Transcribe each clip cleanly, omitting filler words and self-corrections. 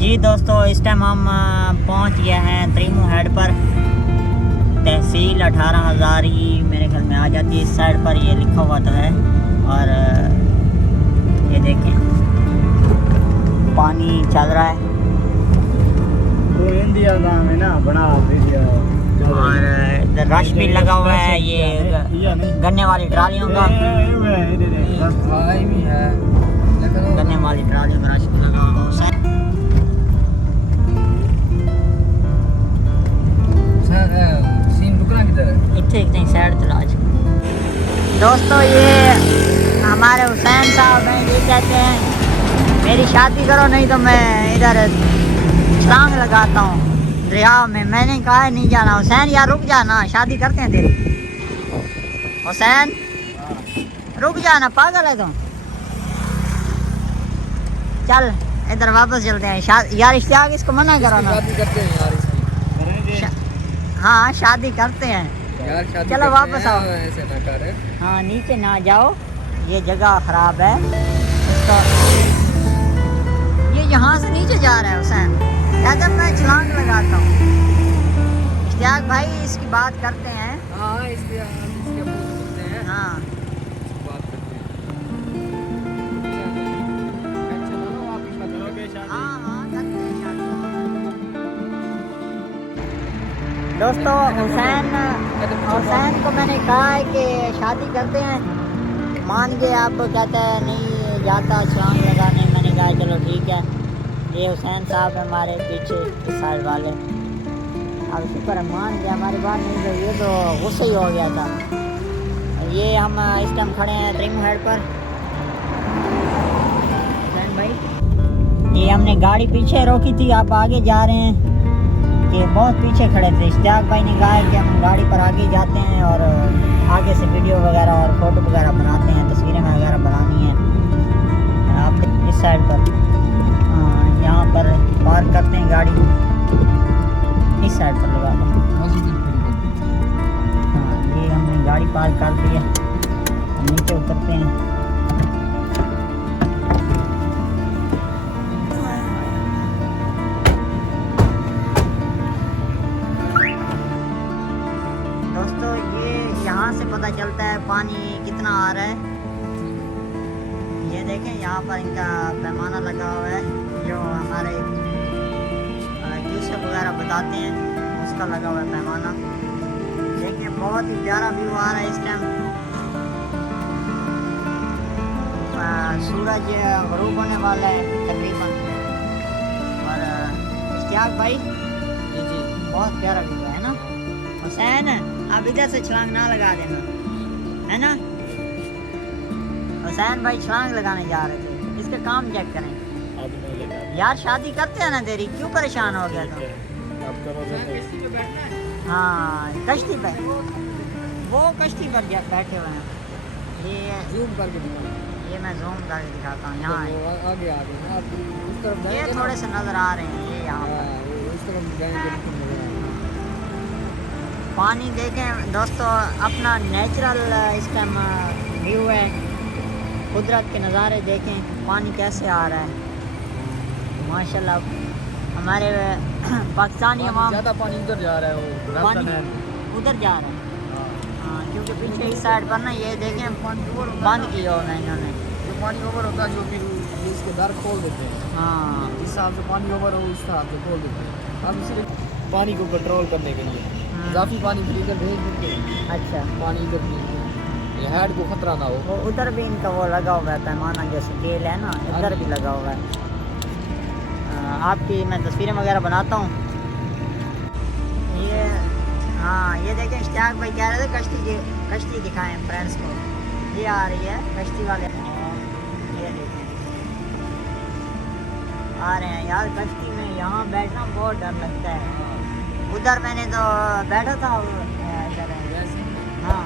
जी दोस्तों, इस टाइम हम पहुंच गए हैं त्रिमू हेड पर। तहसील 18,000 ही मेरे घर में आ जाती है। इस साइड पर ये लिखा हुआ तो है। और ये देखें पानी चल रहा है इंडिया गाँव है ना, बड़ा और इधर रश भी लगा हुआ है ये गन्ने वाली ट्रालियों का। गन्ने वाली ट्रालियों का रश भी लगा हुआ है। इतने साइड तलाश दोस्तों, ये हमारे हुसैन साहब हैं। ये कहते हैं मेरी शादी करो नहीं तो मैं इधर छलांग लगाता हूँ दरिया में। मैंने कहा नहीं जाना। हुसैन यार रुक जाना, शादी करते हैं तेरी। हुसैन रुक जाना, पागल है तुम। चल इधर वापस चलते हैं। यार इश्तियाक इसको मना करो ना। हाँ शादी करते हैं यार, शादी चलो वापस आओ। ऐसे ना कर। हाँ नीचे ना जाओ, ये जगह खराब है। इसका ये यहाँ से नीचे जा रहा है हुसैन। कहता मैं छलांग लगाता हूँ। इश्तियाक भाई इसकी बात करते हैं। हाँ इसके बोलते हैं। हाँ बात करते हैं। हाँ हाँ करते हैं शादी। दोस्तों हुसैन को मैंने कहा है कि शादी करते हैं, मान गए। आप कहता है नहीं जाता छलांग लगाने। मैंने कहा चलो ठीक है। ये हुसैन साहब है हमारे पीछे इस साइड वाले। अब शुक्र है मान गया हमारी बात। नहीं तो ये तो गुस्सा ही हो गया था। ये हम इस टाइम खड़े हैं त्रिमू हेड पर। हुसैन भाई ये हमने गाड़ी पीछे रोकी थी, आप आगे जा रहे हैं कि बहुत पीछे खड़े थे। इश्तियाक भाई ने कहा है कि हम गाड़ी पर आगे जाते हैं और आगे से वीडियो वगैरह और फोटो वगैरह बनाते हैं, तस्वीरें वगैरह बनानी है। आप इस साइड पर यहाँ पर पार्क करते हैं गाड़ी, इस साइड पर लगा दो। हाँ ये हमने गाड़ी पार्क कर दी है। हम नीचे उतरते हैं। दोस्तों ये यहाँ से पता चलता है पानी कितना आ रहा है। ये देखें यहाँ पर इनका पैमाना लगा हुआ है, जो हमारे यूट्यूब वगैरह बताते हैं उसका लगा हुआ है पैमाना। देखिए बहुत ही प्यारा व्यू आ रहा है इस टाइम। सूरज ग़ुरूब होने वाला है तकरीबन। और इश्तियाक भाई जी बहुत प्यारा व्यू है ना। हुसैन आप इधर से छलांग ना लगा देना, है ना। हुसैन भाई छलांग लगाने जा रहे थे। इसके काम चेक करें यार। शादी करते हैं ना तेरी, क्यों परेशान हो गया तो। हाँ कश्ती पे, वो कश्ती पर बैठे हुए हैं। ये जूम करके दिखाओ। ये मैं जूम करके दिखाता हूँ। यहाँ आगे आगे ना, आप उस तरफ ये जाएंगे थोड़े ना। से नज़र आ रहे हैं। ये यहाँ पर हाँ, उस तरफ जाएंगे तो नजर आएगा। पानी देखें दोस्तों, अपना नेचुरल इस टाइम व्यू है। कुदरत के नज़ारे देखें, पानी कैसे आ रहा है माशाल्लाह। हमारे पाकिस्तानी अवाम ज़्यादा पानी उधर जा रहा है, वो पानी रास्ता है। उधर जा रहा है। हाँ क्योंकि पीछे इस साइड पर ना ये देखें बंद किया होगा इन्होंने। जो पानी ओवर होता है, जो फिर इसके दर खोल देते हैं। हाँ जिस हिसाब से पानी ओवर हो उस हिसाब से खोल देते हैं। हम सिर्फ पानी को कंट्रोल करने के लिए काफ़ी पानी फिर इधर भेज देते हैं। अच्छा पानी इधर ये हेड को खतरा ना हो। वो उधर भी इनका वो लगा हुआ है पैमाना, जैसे स्केल है ना, इधर भी लगा हुआ है। आपकी मैं तस्वीरें वगैरह बनाता हूँ। ये हाँ ये देखें इश्तियाक भाई कह रहे थे कश्ती दिखाएं फ्रेंड्स को। ये आ रही है कश्ती वाले, ये देखें आ रहे हैं यार कश्ती में। यहाँ बैठना बहुत डर लगता है। उधर मैंने तो बैठा था इधर। हाँ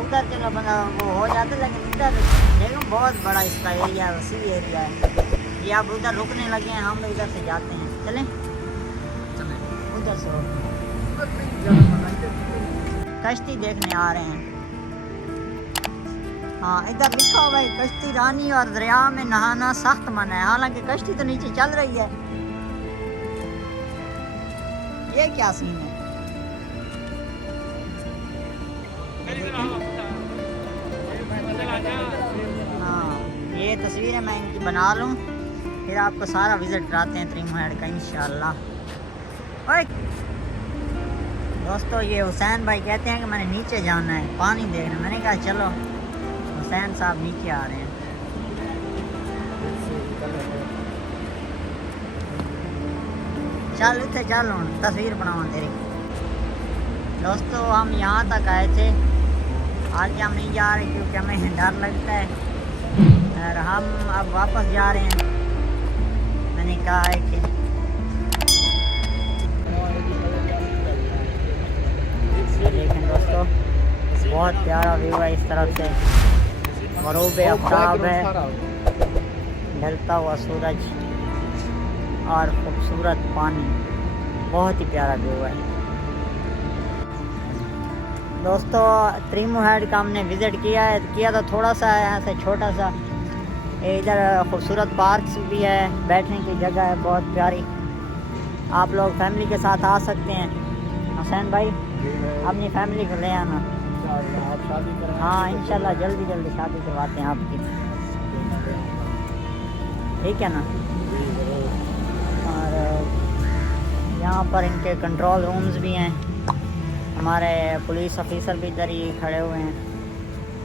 उधर चलो बंदा वो हो जाता, लेकिन इधर देखो बहुत बड़ा इसका एरिया है, वसी एरिया है। ये अब उधर रुकने लगे हैं, हम इधर से जाते हैं। चलें उधर से कश्ती देखने आ रहे हैं। हाँ इधर लिखा हुआ है कश्ती रानी और दरिया में नहाना सख्त मना है। हालांकि कश्ती तो नीचे चल रही है, ये क्या सीन है? हाँ, ये तस्वीरें मैं इनकी बना लूँ, फिर आपको सारा विज़िट कराते हैं थ्री मोहेड का इंशाल्लाह। ओए दोस्तों, ये हुसैन भाई कहते हैं कि मैंने नीचे जाना है, पानी देखना। मैंने कहा चलो, हुसैन साहब नीचे आ रहे हैं। चल इतने चल हूँ तस्वीर बनावा तेरी। दोस्तों, हम यहाँ तक आए थे, आगे हम नहीं जा रहे क्योंकि हमें डर लगता है, और हम अब वापस जा रहे हैं। मैंने कहा है कि देखें दोस्तों, बहुत प्यारा व्यू है इस तरफ से, गरूब आफ्ताब है, ढलता हुआ सूरज और खूबसूरत पानी, बहुत ही प्यारा व्यू है दोस्तों। थ्री मोहेड का हमने विज़िट किया था थोड़ा सा, यहाँ से छोटा सा। इधर खूबसूरत पार्क्स भी है, बैठने की जगह है बहुत प्यारी। आप लोग फैमिली के साथ आ सकते हैं। हुसैन भाई, अपनी फैमिली को ले आना। आप शादी करें? हाँ इंशाल्लाह जल्दी जल्दी शादी करवाते हैं आपकी, ठीक है ना। और यहाँ पर इनके कंट्रोल रूम्स भी हैं, हमारे पुलिस ऑफिसर भी इधर ही खड़े हुए हैं।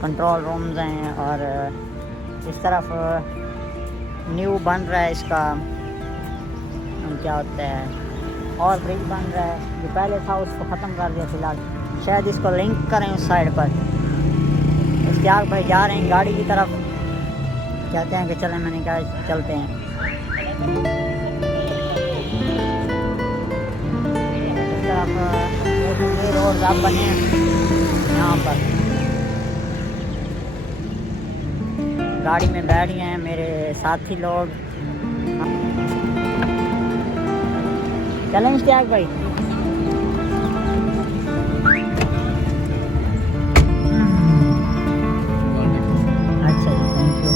कंट्रोल रूम्स हैं, और इस तरफ न्यू बन रहा है इसका, क्या होता है, और ब्रिज बन रहा है। जो पहले था उसको ख़त्म कर दिया फ़िलहाल, शायद इसको लिंक करें उस साइड पर। इश्तियाक भाई जा रहे हैं गाड़ी की तरफ, कहते हैं कि चलें। मैंने कहा चलते हैं। इस तरफ ये रोड अब बने हैं, यहाँ पर गाड़ी में बैठ गए हैं मेरे साथी लोग। चलें इश्तियाक भाई। अच्छा जी, थैंक यू।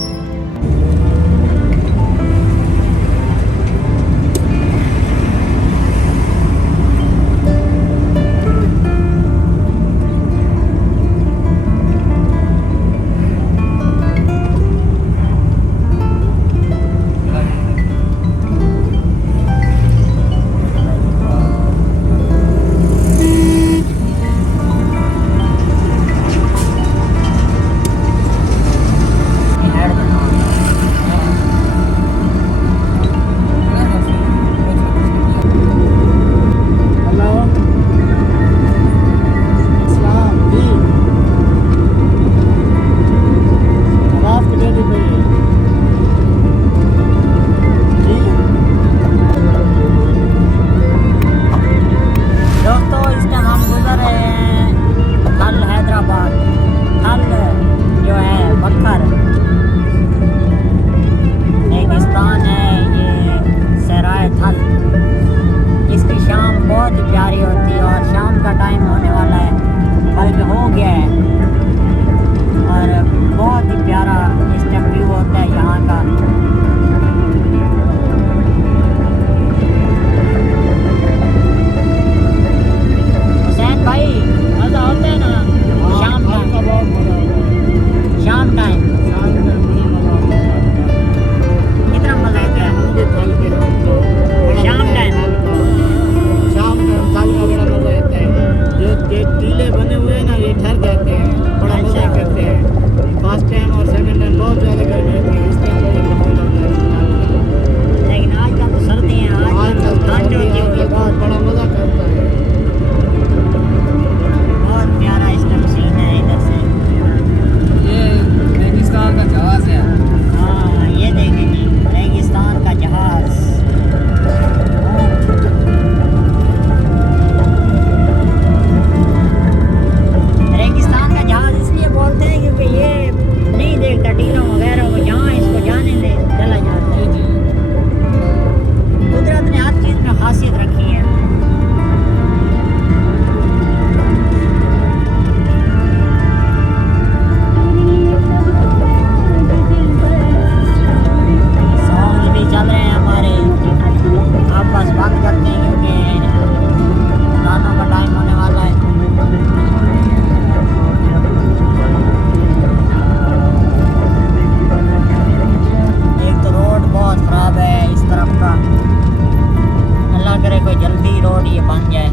जल्दी रोड ये बन जाए,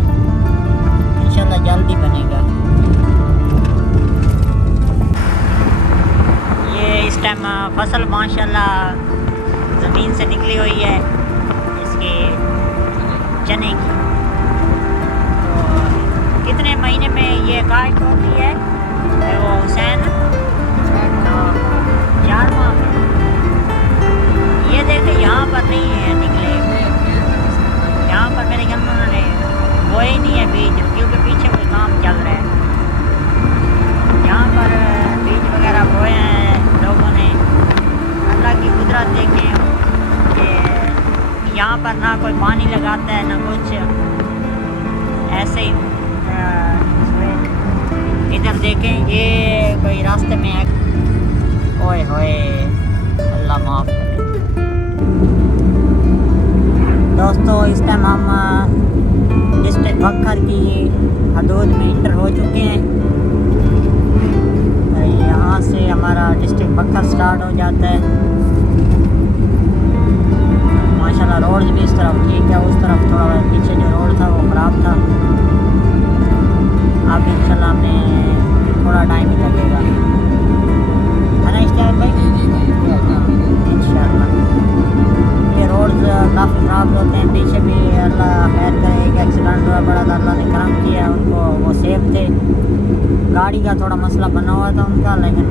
इंशाल्लाह जल्दी बनेगा। ये इस टाइम फसल माशाल्लाह ज़मीन से निकली हुई है इसके चने की। तो कितने महीने में ये काश्त होती है वो हुसैन? 4 माह में। ये देखे यहाँ पर नहीं है निकले, यहाँ पर मेरे ख्याल में उन्होंने वो ही नहीं है बीज, क्योंकि पीछे कोई काम चल रहा है। यहाँ पर बीज वगैरह बोए हैं लोगों ने। अल्लाह की कुदरत देखें कि यहाँ पर ना कोई पानी लगाता है ना कुछ, ऐसे ही इधर देखें ये कोई रास्ते में है। ओए होए अल्लाह माफ़ करे। दोस्तों इस टाइम हम डिस्ट्रिक्ट बखर की हदूद में इंटर हो चुके हैं। यहाँ से हमारा डिस्ट्रिक्ट बखर स्टार्ट हो जाता है। माशाल्लाह रोड भी इस तरफ ठीक है, उस तरफ थोड़ा पीछे जो रोड था वो ख़राब था। अब इंशाल्लाह हमें थोड़ा टाइम ही लगेगा, है ना इश्तियाक भाई? इंशाल्लाह। ये रोड काफ़ी ख़राब होते हैं, पीछे भी अल्लाह खैर करे। एक एक्सीडेंट हुआ बड़ा था, अल्लाह ने करम किया उनको, वो सेफ थे। गाड़ी का थोड़ा मसला बना हुआ था उनका, लेकिन